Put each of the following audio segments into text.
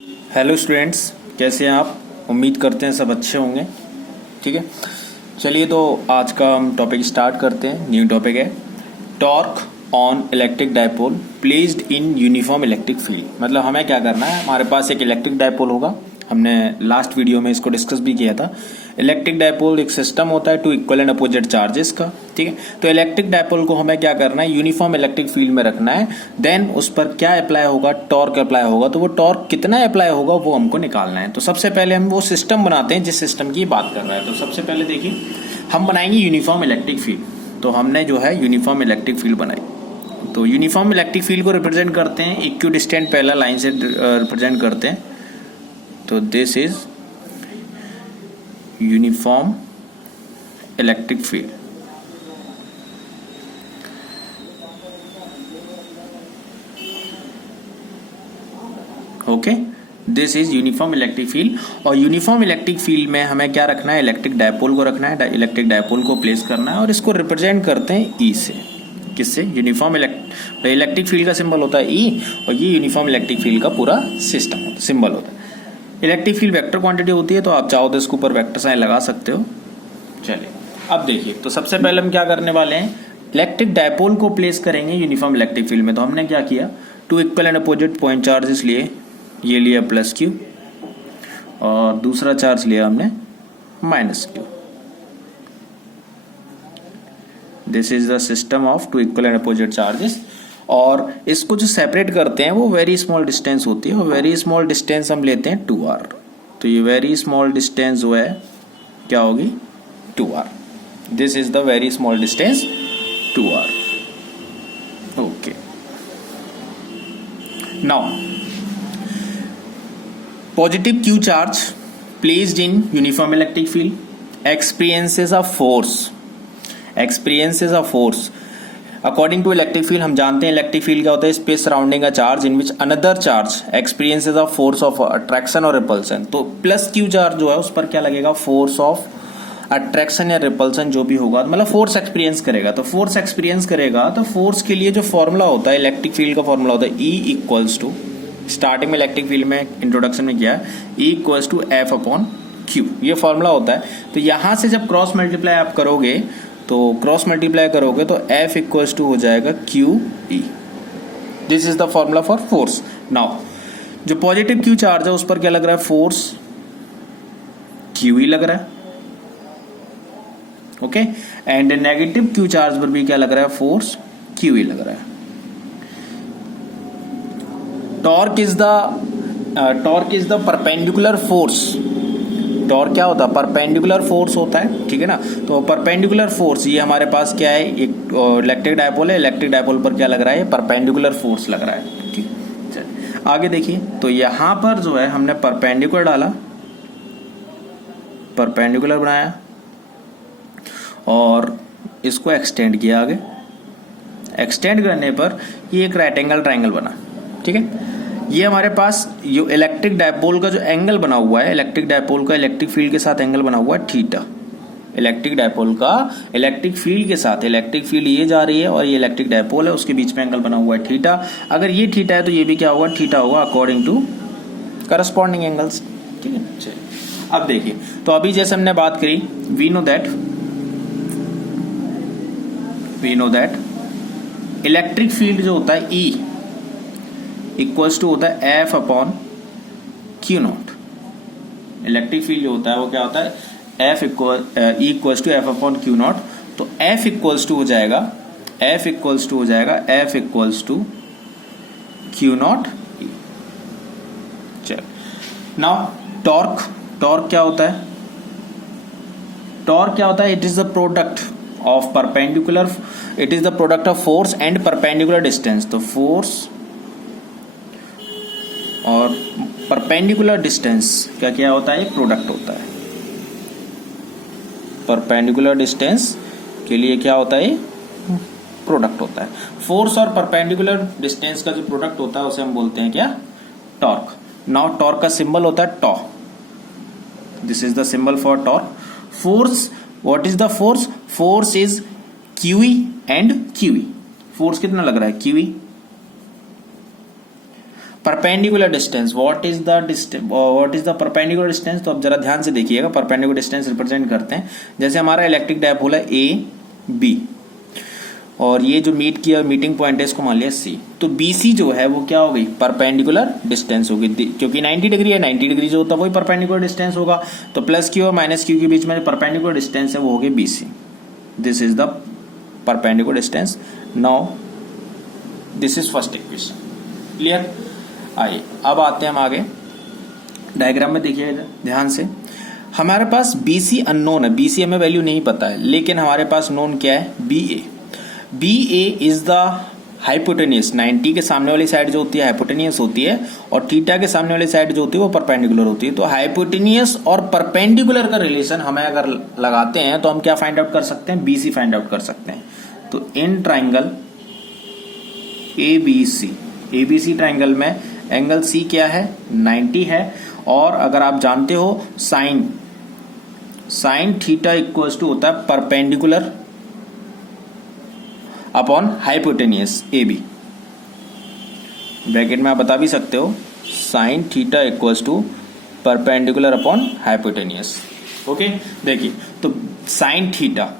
Hello students, कैसे हैं आप? उम्मीद करते हैं सब अच्छे होंगे। ठीक है, चलिए तो आज का हम टॉपिक स्टार्ट करते हैं। न्यू टॉपिक है torque on electric dipole placed in uniform electric field. मतलब हमें क्या करना है, हमारे पास एक इलेक्ट्रिक डायपोल होगा। हमने लास्ट वीडियो में इसको डिस्कस भी किया था। इलेक्ट्रिक डायपोल एक सिस्टम होता है two equal and opposite charges का। ठीक है, तो इलेक्ट्रिक डायपोल को हमें क्या करना है, यूनिफॉर्म इलेक्ट्रिक फील्ड में रखना है। देन उस पर क्या अप्लाई होगा, टॉर्क अप्लाई होगा। तो वो टॉर्क कितना अप्लाई होगा वो हमको निकालना है। तो सबसे पहले हम वो सिस्टम बनाते हैं जिस सिस्टम की बात कर रहा है। तो सबसे पहले देखिए, हम बनाएंगे यूनिफॉर्म इलेक्ट्रिक फील्ड। तो हमने जो है यूनिफॉर्म इलेक्ट्रिक फील्ड बनाई। तो यूनिफॉर्म इलेक्ट्रिक फील्ड को रिप्रेजेंट करते हैं इक्वी डिस्टेंट पहला लाइन से रिप्रेजेंट करते हैं। तो this is uniform electric field. Okay, this is uniform electric field. और यूनिफॉर्म इलेक्ट्रिक फील्ड में हमें क्या रखना है, इलेक्ट्रिक डायपोल को रखना है। इलेक्ट्रिक डायपोल को प्लेस करना है और इसको रिप्रेजेंट करते हैं ई से। किससे? यूनिफॉर्म इलेक्ट्रिक फील्ड का सिंबल होता है ई, और ये यूनिफॉर्म इलेक्ट्रिक फील्ड का पूरा सिस्टम सिंबल होता है। इलेक्ट्रिक फील्ड वेक्टर क्वांटिटी होती है, तो आप चाहो तो इसके ऊपर वेक्टर साइन लगा सकते हो। चलिए अब देखिए, तो सबसे पहले हम क्या करने वाले हैं, इलेक्ट्रिक डायपोल को प्लेस करेंगे यूनिफॉर्म इलेक्ट्रिक फील्ड में। तो हमने क्या किया, two equal and opposite point charges लिए। ये लिया प्लस क्यू और दूसरा चार्ज लिया हमने minus Q. This is the system of two equal and opposite charges. और इसको जो सेपरेट करते हैं वो वेरी स्मॉल डिस्टेंस होती है, और वेरी स्मॉल डिस्टेंस हम लेते हैं 2r। तो ये वेरी स्मॉल डिस्टेंस जो है क्या होगी, 2r। This is the very small distance 2r। Okay, now positive q charge placed in uniform electric field experiences a force according to electric field। हम जानते हैं इलेक्ट्रिक फील्ड क्या होता है, space surrounding a charge in which another charge experiences a force of attraction और repulsion. तो plus Q charge जो है उस पर क्या लगेगा, फोर्स ऑफ अट्रैक्शन या रिपल्सन जो भी होगा, मतलब फोर्स एक्सपीरियंस करेगा। तो फोर्स एक्सपीरियंस करेगा, तो फोर्स के लिए जो फॉर्मूला होता है इलेक्ट्रिक फील्ड का फॉर्मूला होता है E इक्वल्स टू, स्टार्टिंग में इलेक्ट्रिक फील्ड में इंट्रोडक्शन में किया है, E equals to F upon Q, ये फॉर्मूला होता है। तो यहां से जब क्रॉस मल्टीप्लाई आप करोगे तो F इक्वल्स टू हो जाएगा Q E. This is the formula for force. Now जो पॉजिटिव क्यू चार्ज है उस पर क्या लग रहा है, फोर्स क्यू ई लग रहा है। Okay, and negative Q charge पर भी क्या लग रहा है, फोर्स क्यू ई लग रहा है। Torque is the perpendicular force. Torque क्या होता है, परपेंडिकुलर फोर्स होता है। ठीक है ना, तो परपेंडिकुलर फोर्स ये हमारे पास क्या है, एक इलेक्ट्रिक डायपोल है। इलेक्ट्रिक डायपोल पर क्या लग रहा है, परपेंडिकुलर फोर्स लग रहा है। ठीक, चलिए आगे देखिए। तो यहां पर जो है हमने परपेंडिकुलर डाला, परपेंडिकुलर बनाया और इसको एक्सटेंड किया। आगे एक्सटेंड करने पर ये एक राइट एंगल ट्रायंगल बना। ठीक है, ये हमारे पास जो इलेक्ट्रिक डायपोल का जो एंगल बना हुआ है, इलेक्ट्रिक डायपोल का इलेक्ट्रिक फील्ड के साथ एंगल बना हुआ है थीटा। इलेक्ट्रिक डायपोल का इलेक्ट्रिक फील्ड के साथ, इलेक्ट्रिक फील्ड ये जा रही है और ये इलेक्ट्रिक डायपोल है, उसके बीच में एंगल बना हुआ है थीटा। अगर ये थीटा है तो ये भी क्या होगा, थीटा होगा, अकॉर्डिंग टू करस्पॉन्डिंग एंगल्स। ठीक है, चलिए अब देखिए। तो अभी जैसे हमने बात करी, we know that electric field जो होता है E इक्वल्स टू होता है F upon q not. Electric field जो होता है वो क्या होता है, F equals to F upon q not. तो एफ इक्वल्स टू हो जाएगा F equals to q not E. चल, नाउ टॉर्क क्या होता है, it is the product of perpendicular, it is the product of force and perpendicular distance. तो force और perpendicular distance का क्या होता है, प्रोडक्ट होता है। परपेंडिकुलर डिस्टेंस के लिए क्या होता है, प्रोडक्ट होता है। फोर्स और परपेंडिकुलर डिस्टेंस का जो प्रोडक्ट होता है उसे हम बोलते हैं क्या, टॉर्क। नाउ टॉर्क का सिंबल होता है tau. This is the symbol for torque. Force, what is the force, force is qE and qE. Force कितना लग रहा है, qE. Perpendicular distance, what is the perpendicular distance. तो अब जरा ध्यान से देखिएगा, परपेंडिकुलर डिस्टेंस रिप्रेजेंट करते हैं। जैसे हमारा इलेक्ट्रिक डायपोल है ए बी, और ये जो मीटिंग पॉइंट है इसको मान लिया सी, तो बीसी जो है वो क्या हो गई, परपेंडिकुलर डिस्टेंस होगी, क्योंकि 90 डिग्री है, 90 डिग्री जो होता है वही परपेंडिकुलर डिस्टेंस होगा। तो प्लस क्यू और माइनस क्यू के बीच में परपेंडिकुलर डिस्टेंस है वो हो गई BC. This is the perpendicular distance. Now this is first equation. Clear. आइए अब आते हैं हम आगे डायग्राम में। देखिए ध्यान से, हमारे पास बीसी अननोन है, बीसी हमें वैल्यू नहीं पता है, लेकिन हमारे पास नोन क्या है, B A. B A is the hypotenuse, 90 के सामने वाली साइड जो होती है हाइपोटेनियस होती है, और थीटा के सामने वाली साइड जो होती है वो परपेंडिकुलर होती है। तो हाइपोटेनियस और परपेंडिकुलर का रिलेशन हमें अगर लगाते हैं तो हम क्या फाइंड आउट कर सकते हैं, बीसी फाइंड आउट कर सकते हैं। तो in triangle ABC, ABC triangle में एंगल सी क्या है, 90 है, और अगर आप जानते हो साइन थीटा इक्वल टू होता है perpendicular upon hypotenuse A B. Bracket में आप बता भी सकते हो sine theta equals to perpendicular upon hypotenuse. Okay, देखिए तो साइन थीटा,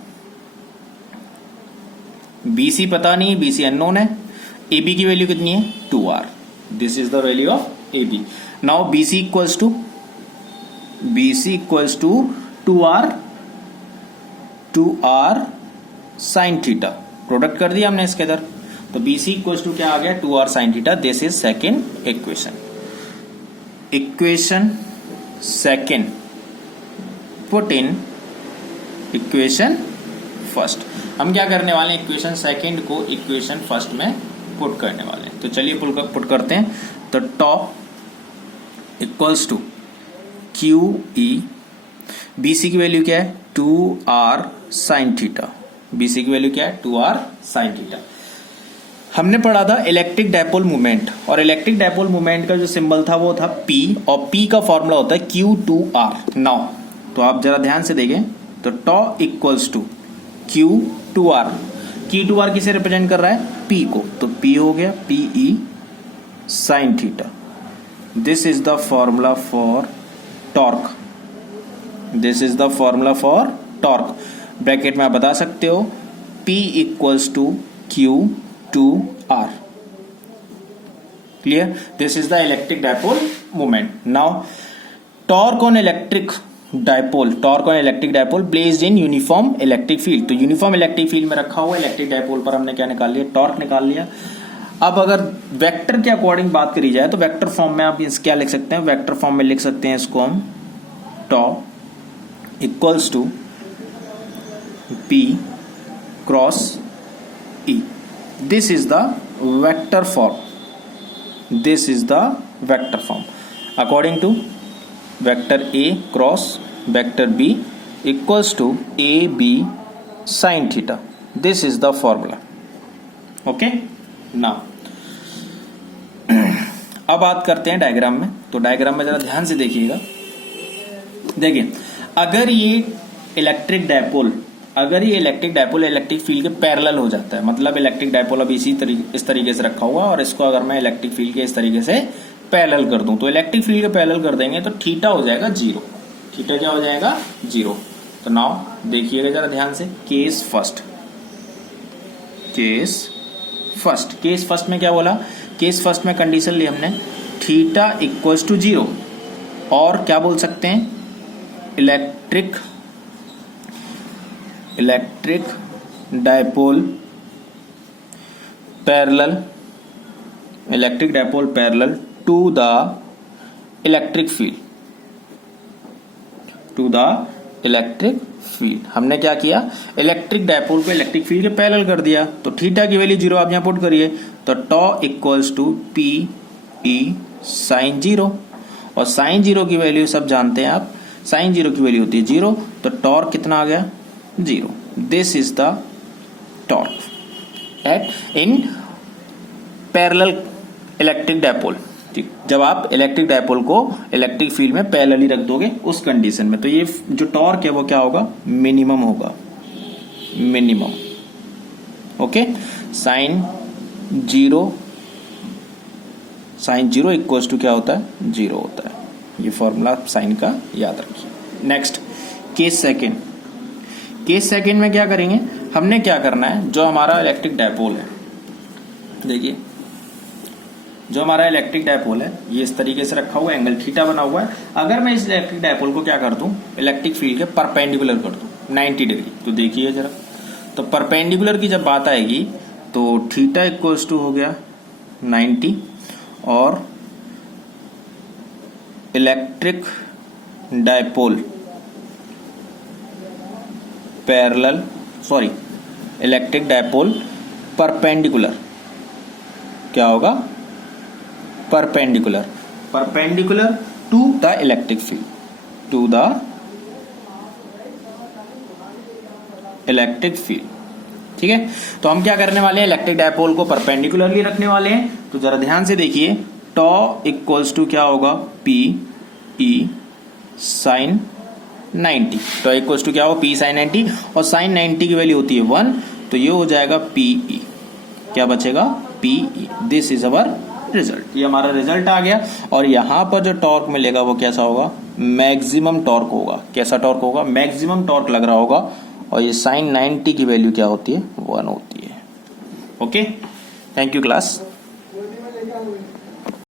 बीसी पता नहीं, बीसी अननोन है, ए बी की वैल्यू कितनी है 2r, this is the value of A B. Now BC equals to 2r sine theta, product कर दिया हमने इसके इधर, तो BC इक्वल्स टू क्या आ गया 2r sine theta. This is second equation. Equation second put in equation first. हम क्या करने वाले हैं, इक्वेशन सेकेंड को इक्वेशन फर्स्ट में पुट करने वाले हैं। तो चलिए पुट करते हैं। तो top equals to Q E, BC की वैल्यू क्या है 2r साइन थीटा, BC की वैल्यू क्या है 2r साइन थीटा। हमने पढ़ा था इलेक्ट्रिक डायपोल मूवमेंट, और इलेक्ट्रिक डायपोल मूवमेंट का जो सिंबल था वो था P, और P का फॉर्मूला होता है Q2R। नाउ तो आप जरा ध्यान से देखें, तो टॉ इक्वल्स टू Q2R, Q2R किसे रिप्रेजेंट कर रहा है, P को, तो P हो गया PE sine theta. This is the formula for torque, this is the formula for torque. Bracket में आप बता सकते हो P equals to Q2R। Clear, this is the electric dipole movement. Now torque on electric dipole placed in uniform electric field. तो uniform electric field में रखा हुआ electric dipole पर हमने क्या निकाल लिया, टॉर्क निकाल लिया। अब अगर वेक्टर के अकॉर्डिंग बात करी जाए तो वेक्टर फॉर्म में आप क्या लिख सकते हैं, वेक्टर फॉर्म में लिख सकते हैं इसको हम tau equals to P cross E। This is the vector form, this is the vector form according to vector A cross vector B equals to AB sine theta. This is the formula. Okay, now अब बात करते हैं diagram में। तो diagram में जरा ध्यान से देखिएगा। देखिए, अगर ये इलेक्ट्रिक डायपोल इलेक्ट्रिक फील्ड के पैरेलल हो जाता है, मतलब इलेक्ट्रिक डायपोल अब इस तरीके से रखा हुआ, और इसको अगर मैं इलेक्ट्रिक फील्ड के इस तरीके से पैरेलल कर दूं, तो इलेक्ट्रिक फील्ड के पैरेलल कर देंगे तो थीटा हो जाएगा 0। थीटा क्या हो जाएगा 0। तो नाउ देखिएगा जरा ध्यान से, केस फर्स्ट में क्या बोला, केस फर्स्ट में कंडीशन ली हमने थीटा इक्वल्स टू 0, और क्या बोल सकते हैं, electric dipole parallel to the electric field. हमने क्या किया, इलेक्ट्रिक डायपोल को इलेक्ट्रिक फील्ड के पैरेलल कर दिया। तो थीटा की वैल्यू 0 आप यहां पुट करिए, तो टॉ इक्वल्स टू PE साइन 0, और साइन 0 की वैल्यू सब जानते हैं आप, साइन 0 की वैल्यू होती है 0, तो टॉर्क कितना आ गया 0। This is the torque eight in parallel electric dipole. ठीक, जब आप इलेक्ट्रिक डायपोल को इलेक्ट्रिक फील्ड में पैरेलली रख दोगे उस कंडीशन में, तो ये जो टॉर्क है वो क्या होगा, मिनिमम होगा, minimum. Okay, sine 0 sine zero equals to क्या होता है, जीरो होता है। ये फॉर्मूला साइन का याद रखिए। Next case second. Case second में क्या करेंगे, हमने क्या करना है, जो हमारा इलेक्ट्रिक डायपोल है, देखिए जो हमारा इलेक्ट्रिक डायपोल है ये इस तरीके से रखा हुआ है, एंगल थीटा बना हुआ है। अगर मैं इस इलेक्ट्रिक डायपोल को क्या कर दूं, इलेक्ट्रिक फील्ड के परपेंडिकुलर कर दूं 90 डिग्री, तो देखिए जरा, तो परपेंडिकुलर की जब बात आएगी तो थीटा इक्वल्स टू हो गया 90 और electric dipole parallel, sorry electric dipole perpendicular क्या होगा, perpendicular, perpendicular to the electric field, to the electric field. ठीक है, तो हम क्या करने वाले हैं, इलेक्ट्रिक डायपोल को परपेंडिकुलरली रखने वाले हैं। तो जरा ध्यान से देखिए, टॉ इक्वल्स टू क्या होगा, P E sine 90, tau equals to क्या होगा, पी साइन 90, और साइन 90 की वैल्यू होती है 1, तो ये हो जाएगा पी ई, क्या बचेगा, P E. This is our result, ये हमारा रिजल्ट आ गया। और यहां पर जो टॉर्क मिलेगा वो कैसा होगा, मैक्सिमम टॉर्क होगा। कैसा टॉर्क होगा, मैक्सिमम टॉर्क लग रहा होगा। और ये साइन 90 की वैल्यू क्या होती है, 1 होती है। Okay, thank you class.